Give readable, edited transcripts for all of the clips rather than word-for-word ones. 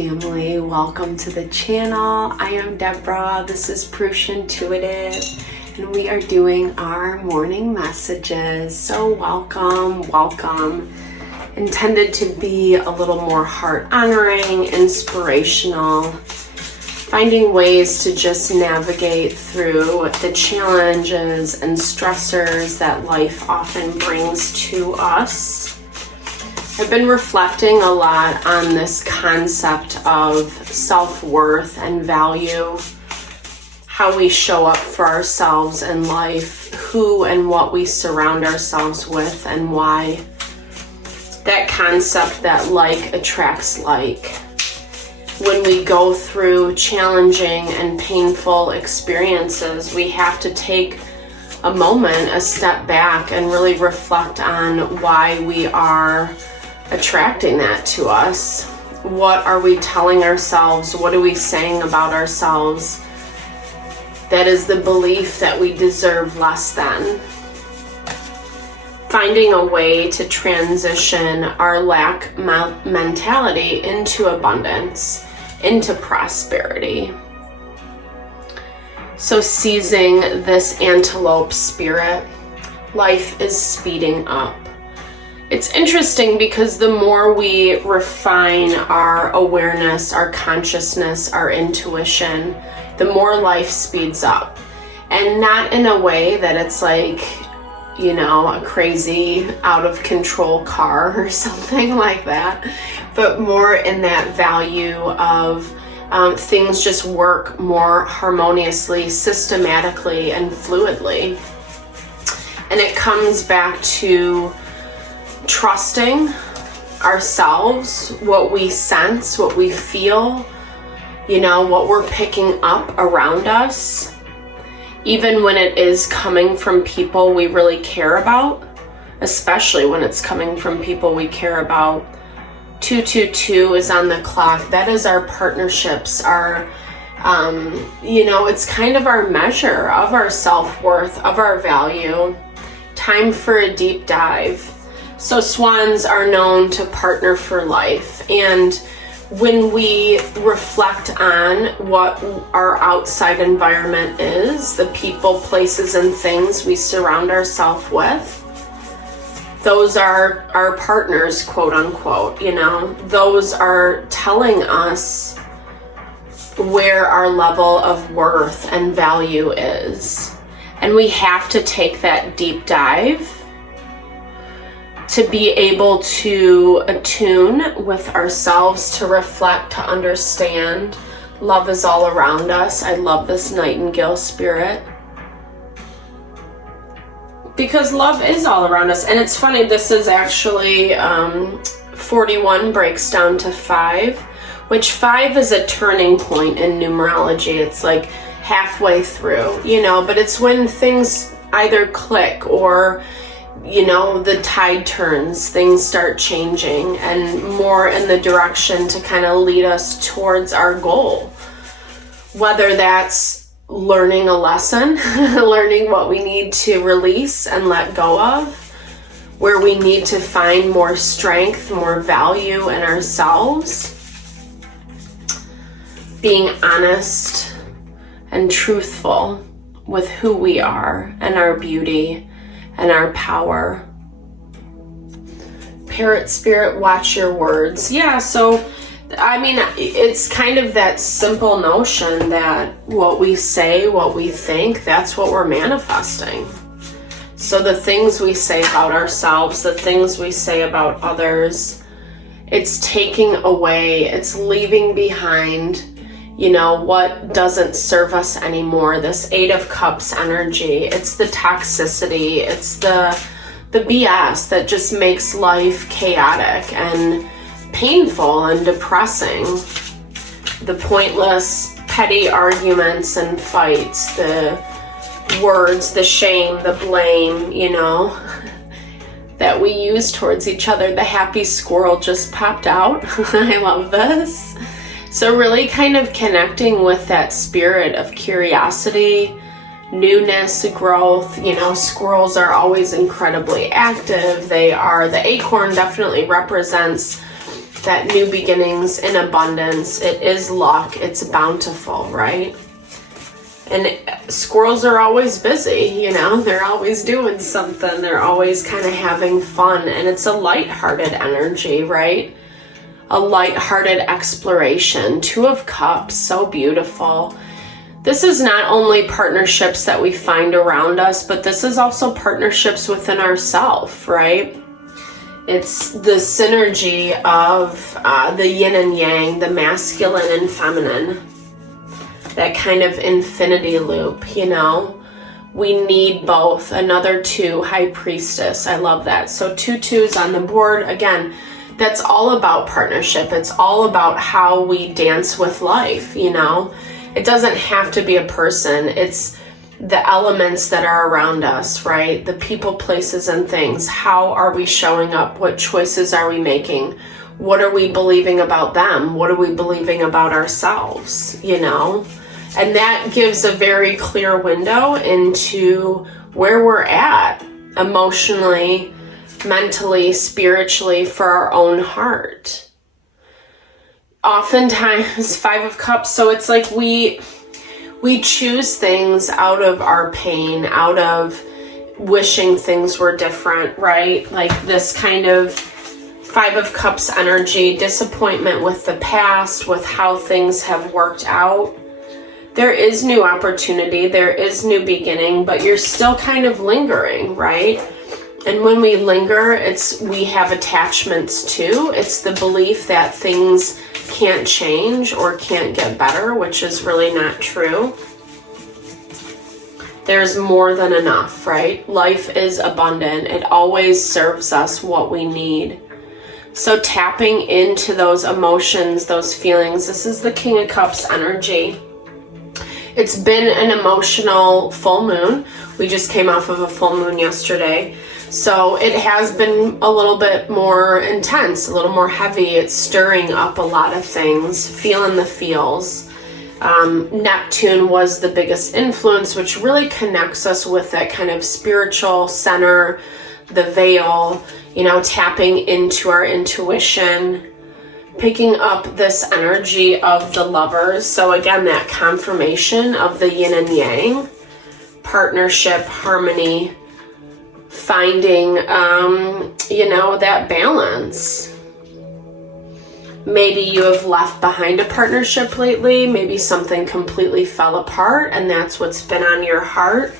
family. Welcome to the channel. I am Deborah. This is Purusha Intuitive, and we are doing our morning messages. So welcome. Intended to be a little more heart honoring, inspirational, finding ways to just navigate through the challenges and stressors that life often brings to us. I've been reflecting a lot on this concept of self-worth and value, how we show up for ourselves in life, who and what we surround ourselves with, and why. That concept that like attracts like. When we go through challenging and painful experiences, we have to take a moment, a step back, and really reflect on why we are attracting that to us. What are we telling ourselves? What are we saying about ourselves? That is the belief that we deserve less than. Finding a way to transition our lack mentality into abundance, into prosperity. So seizing this antelope spirit, life is speeding up. It's interesting because the more we refine our awareness, our consciousness, our intuition, the more life speeds up. And not in a way that it's like, you know, a crazy out of control car or something like that, but more in that value of things just work more harmoniously, systematically, and fluidly. And it comes back to trusting ourselves, what we sense, what we feel, you know, what we're picking up around us, even when it is coming from people we really care about, especially when it's coming from people we care about. 222 is on the clock. That is our partnerships, our, you know, it's kind of our measure of our self-worth, of our value. Time for a deep dive. So swans are known to partner for life, and when we reflect on what our outside environment is, the people, places, and things we surround ourselves with, those are our partners, quote unquote, you know, those are telling us where our level of worth and value is. And we have to take that deep dive to be able to attune with ourselves, to reflect, to understand. Love is all around us. I love this nightingale spirit, because love is all around us. And it's funny, this is actually 41 breaks down to 5, which 5 is a turning point in numerology. It's like halfway through, you know, but it's when things either click or, you know, the tide turns, things start changing and more in the direction to kind of lead us towards our goal. Whether that's learning a lesson, learning what we need to release and let go of, where we need to find more strength, more value in ourselves, being honest and truthful with who we are and our beauty and our power. Parrot spirit, watch your words. Yeah, so I mean, it's kind of that simple notion that what we say, what we think, that's what we're manifesting. So the things we say about ourselves, the things we say about others, it's taking away, it's leaving behind, you know, what doesn't serve us anymore. This 8 of Cups energy, it's the toxicity, it's the BS that just makes life chaotic and painful and depressing. The pointless, petty arguments and fights, the words, the shame, the blame, you know, that we use towards each other. The happy squirrel just popped out. I love this. So really kind of connecting with that spirit of curiosity, newness, growth. You know, squirrels are always incredibly active. The acorn definitely represents that new beginnings in abundance. It is luck. It's bountiful, right? And squirrels are always busy, you know, they're always doing something. They're always kind of having fun, and it's a lighthearted energy, right? A lighthearted exploration. Two of Cups, so beautiful. This is not only partnerships that we find around us, but this is also partnerships within ourselves, right? It's the synergy of the yin and yang, the masculine and feminine. That kind of infinity loop, you know? We need both. Another 2, High Priestess. I love that. So 2 2s on the board. Again, that's all about partnership. It's all about how we dance with life, you know? It doesn't have to be a person. It's the elements that are around us, right? The people, places, and things. How are we showing up? What choices are we making? What are we believing about them? What are we believing about ourselves, you know? And that gives a very clear window into where we're at emotionally, mentally, spiritually, for our own heart. Oftentimes, 5 of Cups, so it's like we choose things out of our pain, out of wishing things were different, right? Like this kind of 5 of Cups energy, disappointment with the past, with how things have worked out. There is new opportunity, there is new beginning, but you're still kind of lingering, right? And when we linger, we have attachments too. It's the belief that things can't change or can't get better, which is really not true. There's more than enough, right? Life is abundant. It always serves us what we need. So tapping into those emotions, those feelings, this is the King of Cups energy. It's been an emotional full moon. We just came off of a full moon yesterday. So it has been a little bit more intense, a little more heavy. It's stirring up a lot of things, feeling the feels. Neptune was the biggest influence, which really connects us with that kind of spiritual center, the veil, you know, tapping into our intuition, picking up this energy of the Lovers. So again, that confirmation of the yin and yang, partnership, harmony, finding, you know, that balance. Maybe you have left behind a partnership lately. Maybe something completely fell apart and that's what's been on your heart.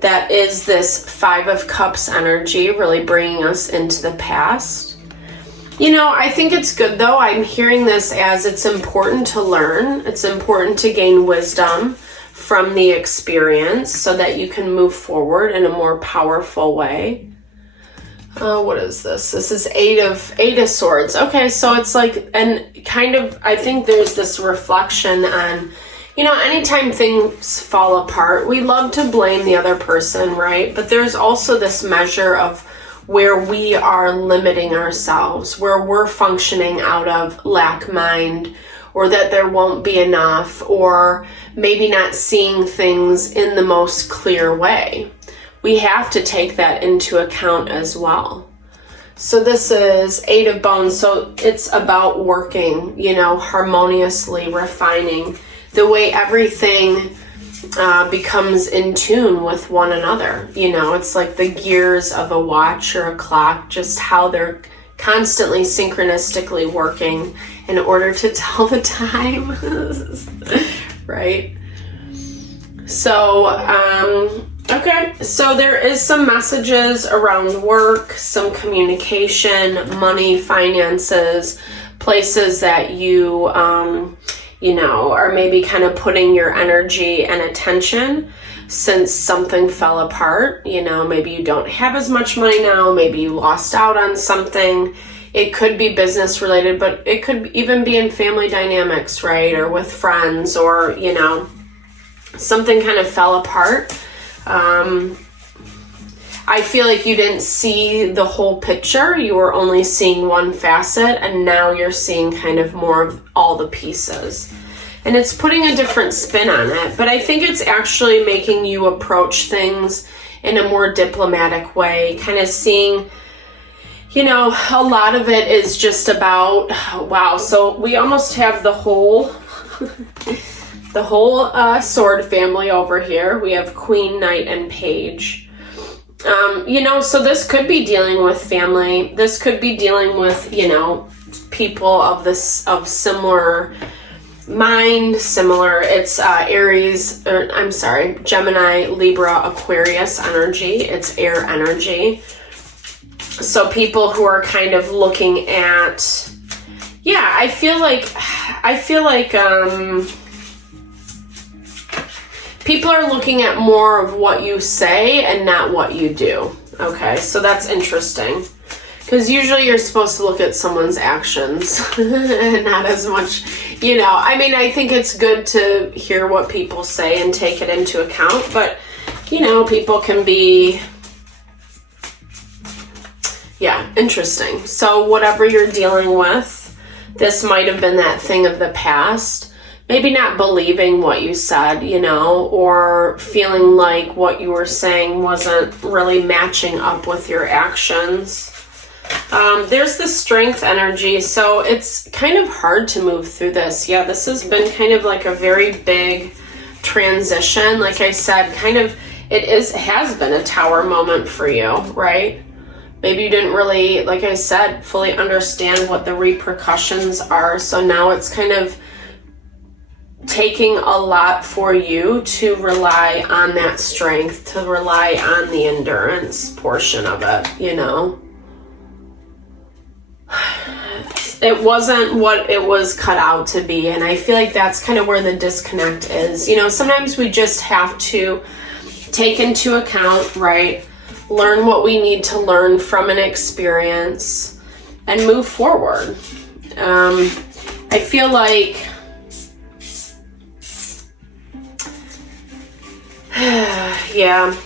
That is this 5 of Cups energy, really bringing us into the past. You know, I think it's good though. I'm hearing this as it's important to learn. It's important to gain wisdom from the experience so that you can move forward in a more powerful way. What is this? This is 8 of Swords. Okay, so it's like, and kind of, I think there's this reflection on, you know, anytime things fall apart, we love to blame the other person, right? But there's also this measure of where we are limiting ourselves, where we're functioning out of lack mind, or that there won't be enough, or maybe not seeing things in the most clear way. We have to take that into account as well. So this is 8 of Bones. So it's about working, you know, harmoniously, refining the way everything becomes in tune with one another. You know, it's like the gears of a watch or a clock, just how they're constantly synchronistically working in order to tell the time, right? So, okay, so there is some messages around work, some communication, money, finances, places that you, you know, are maybe kind of putting your energy and attention since something fell apart. You know, maybe you don't have as much money now, maybe you lost out on something. It could be business related, but it could even be in family dynamics, right? Or with friends, or, you know, something kind of fell apart. I feel like you didn't see the whole picture. You were only seeing one facet, and now you're seeing kind of more of all the pieces. And it's putting a different spin on it, but I think it's actually making you approach things in a more diplomatic way, kind of seeing You know, a lot of it is just about, wow, so we almost have the whole sword family over here. We have Queen, Knight, and Page. You know, so this could be dealing with family. This could be dealing with, you know, people of similar mind, similar. It's Gemini, Libra, Aquarius energy. It's air energy. So people who are kind of looking at, yeah, I feel like people are looking at more of what you say and not what you do. Okay, so that's interesting. Because usually you're supposed to look at someone's actions and not as much, you know. I mean, I think it's good to hear what people say and take it into account. But, you know, people can be, yeah, interesting. So whatever you're dealing with, this might have been that thing of the past. Maybe not believing what you said, you know, or feeling like what you were saying wasn't really matching up with your actions. There's the Strength energy, so it's kind of hard to move through this. Yeah, this has been kind of like a very big transition. Like I said, it has been a Tower moment for you, right? Maybe you didn't really, like I said, fully understand what the repercussions are. So now it's kind of taking a lot for you to rely on that strength, to rely on the endurance portion of it, you know? It wasn't what it was cut out to be, and I feel like that's kind of where the disconnect is. You know, sometimes we just have to take into account, right, learn what we need to learn from an experience and move forward. I feel like yeah,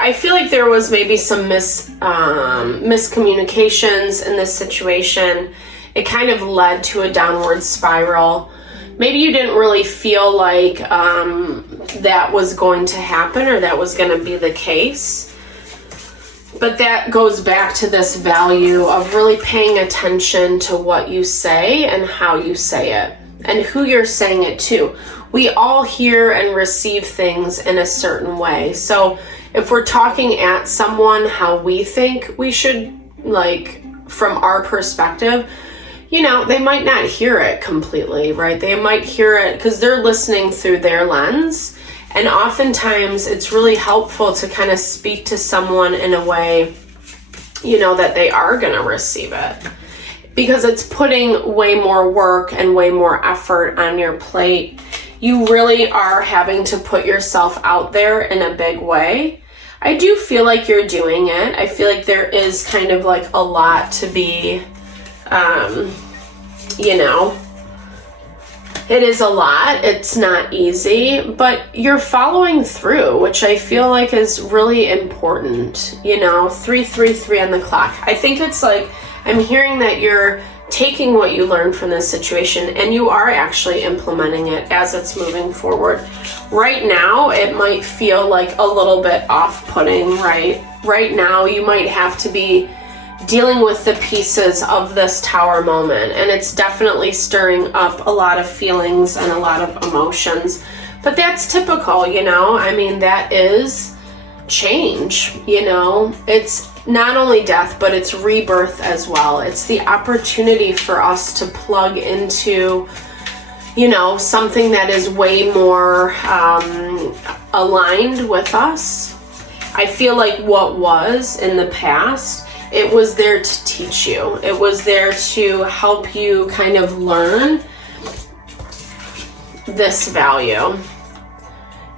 I feel like there was maybe some miscommunications in this situation. It kind of led to a downward spiral. Maybe you didn't really feel like that was going to happen or that was going to be the case. But that goes back to this value of really paying attention to what you say and how you say it and who you're saying it to. We all hear and receive things in a certain way. So if we're talking at someone how we think we should, like from our perspective, you know, they might not hear it completely, right? They might hear it because they're listening through their lens. And oftentimes it's really helpful to kind of speak to someone in a way, you know, that they are going to receive it. Because it's putting way more work and way more effort on your plate. You really are having to put yourself out there in a big way. I do feel like you're doing it. I feel like there is kind of like a lot to be, you know, it is a lot. It's not easy, but you're following through, which I feel like is really important. You know, 333 on the clock. I think it's like, I'm hearing that you're taking what you learned from this situation and you are actually implementing it as it's moving forward. Right now, it might feel like a little bit off-putting, right? Right now, you might have to be dealing with the pieces of this Tower moment, and it's definitely stirring up a lot of feelings and a lot of emotions. But that's typical, you know? I mean, that is change, you know? It's not only death, but it's rebirth as well. It's the opportunity for us to plug into, you know, something that is way more aligned with us. I feel like what was in the past, it was there to teach you. It was there to help you kind of learn this value.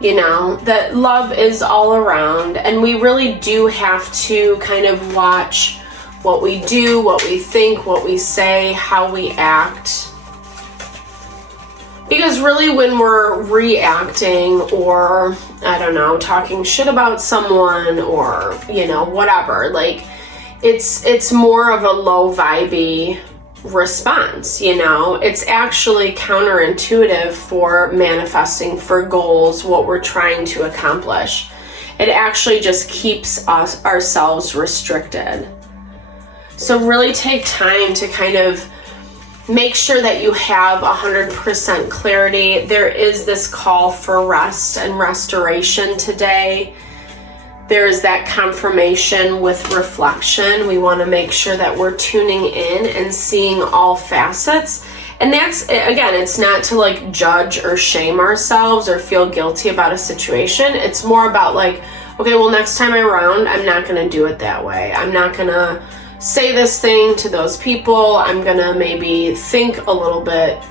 You know, that love is all around, and we really do have to kind of watch what we do, what we think, what we say, how we act. Because really when we're reacting or, I don't know, talking shit about someone or, you know, whatever, like it's more of a low vibey response, you know. It's actually counterintuitive for manifesting for goals, what we're trying to accomplish. It actually just keeps ourselves restricted. So really take time to kind of make sure that you have 100% clarity. There is this call for rest and restoration today. There is that confirmation with reflection. We want to make sure that we're tuning in and seeing all facets. And that's, again, it's not to like judge or shame ourselves or feel guilty about a situation. It's more about like, okay, well, next time around, I'm not going to do it that way. I'm not going to say this thing to those people. I'm going to maybe think a little bit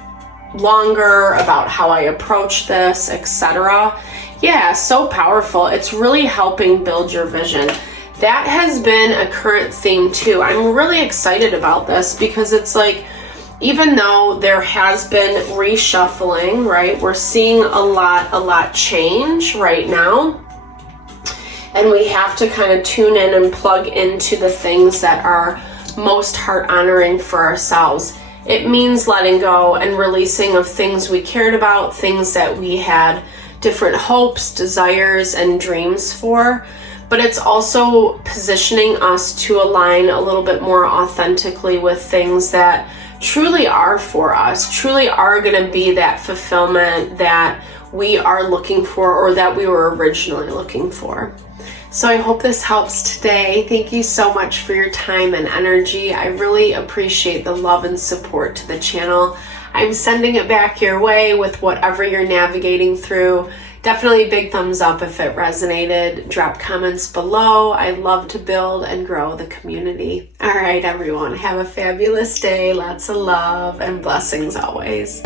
longer about how I approach this, etc. Yeah, so powerful. It's really helping build your vision. That has been a current theme too. I'm really excited about this because it's like, even though there has been reshuffling, right? We're seeing a lot change right now. And we have to kind of tune in and plug into the things that are most heart honoring for ourselves. It means letting go and releasing of things we cared about, things that we had different hopes, desires, and dreams for. But it's also positioning us to align a little bit more authentically with things that truly are for us, truly are going to be that fulfillment that we are looking for or that we were originally looking for. So I hope this helps today. Thank you so much for your time and energy. I really appreciate the love and support to the channel. I'm sending it back your way with whatever you're navigating through. Definitely a big thumbs up if it resonated. Drop comments below. I love to build and grow the community. All right, everyone, have a fabulous day. Lots of love and blessings always.